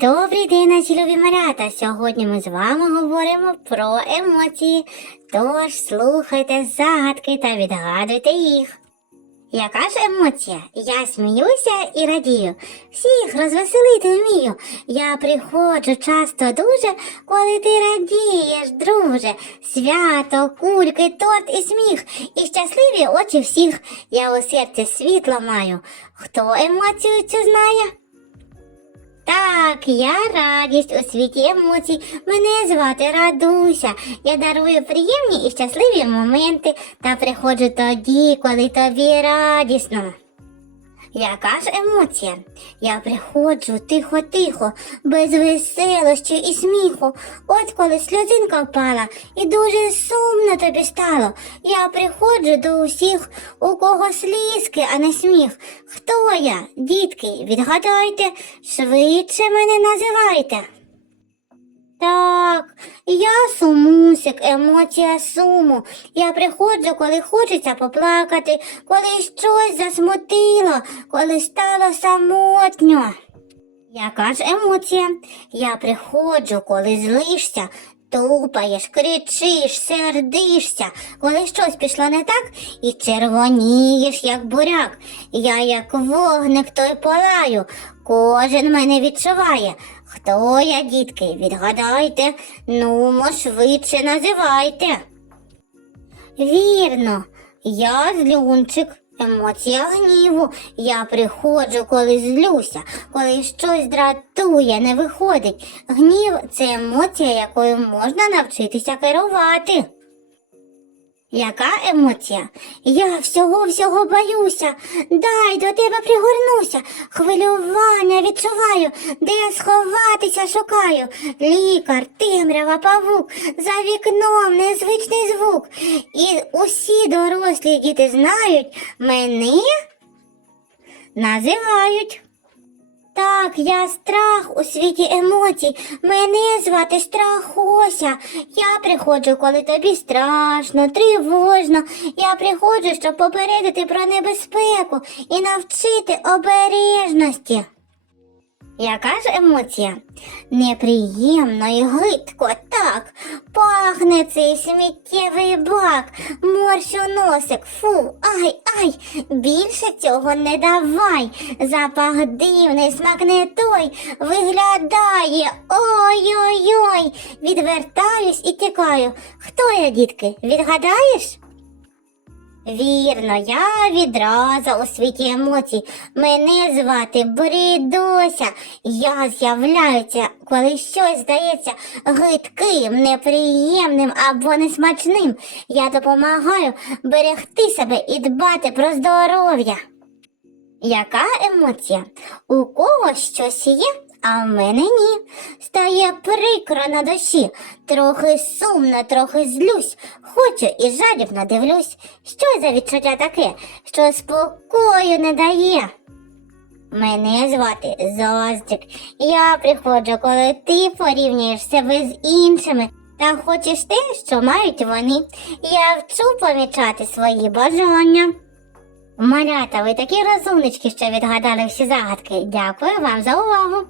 Добрий день, наші любі малята! Сьогодні ми з вами говоримо про емоції. Тож слухайте загадки та відгадуйте їх. Яка ж емоція? Я сміюся і радію. Всіх розвеселити вмію. Я приходжу часто дуже, коли ти радієш, друже. Свято, кульки, торт і сміх, і щасливі очі всіх. Я у серці світло маю. Хто емоцію цю знає? Так, я радість у світі емоцій. Мене звати Радуся. Я дарую приємні і щасливі моменти та приходжу тоді, коли тобі радісно. Яка ж емоція? Я приходжу тихо-тихо, без веселощі і сміху. От коли сльозинка впала, і дуже сумно тобі стало. Я приходжу до усіх, у кого слізки, а не сміх. Хто я, дітки, відгадайте, швидше мене називайте. Так, я сумусик, емоція суму. Я приходжу, коли хочеться поплакати, коли щось засмутило, коли стало самотньо. Яка ж емоція? Я приходжу, коли злишся, тупаєш, кричиш, сердишся, коли щось пішло не так і червонієш, як буряк. Я, як вогник, той палаю, кожен мене відчуває. Хто я, дітки, відгадайте, нумо швидше називайте. Вірно, я злюнчик, емоція гніву. Я приходжу, коли злюся, коли щось дратує, не виходить. Гнів це емоція, якою можна навчитися керувати. Яка емоція? Я всього всього боюся. Дай до тебе пригорнуся. Хвилювання відчуваю, де сховатися шукаю. Лікар, темрява, павук, за вікном незвичний звук. І усі дорослі діти знають, мене називають. Так, я страх у світі емоцій. Мене звати Страхося. Я приходжу, коли тобі страшно, тривожно. Я приходжу, щоб попередити про небезпеку і навчити обережності. Яка ж емоція? Неприємно і гидко, так. Пахне цей сміттєвий бак, морщу носик, фу, ай, ай, більше цього не давай. Запах дивний, смак не той, виглядає. Ой-ой-ой. Відвертаюсь і тікаю. Хто я, дітки, відгадаєш? Вірно, я відразу у світі емоцій. Мене звати Брідося. Я з'являюся, коли щось здається гидким, неприємним або несмачним. Я допомагаю берегти себе і дбати про здоров'я. Яка емоція? У кого щось є, а в мене ні. Стає прикро на душі, трохи сумно, трохи злюсь, хочу і жадібно дивлюсь. Що за відчуття таке, що спокою не дає? Мене звати Зоздрик. Я приходжу, коли ти порівнюєш себе з іншими та хочеш те, що мають вони. Я вчу помічати свої бажання. Малята, ви такі розумнички, що відгадали всі загадки. Дякую вам за увагу.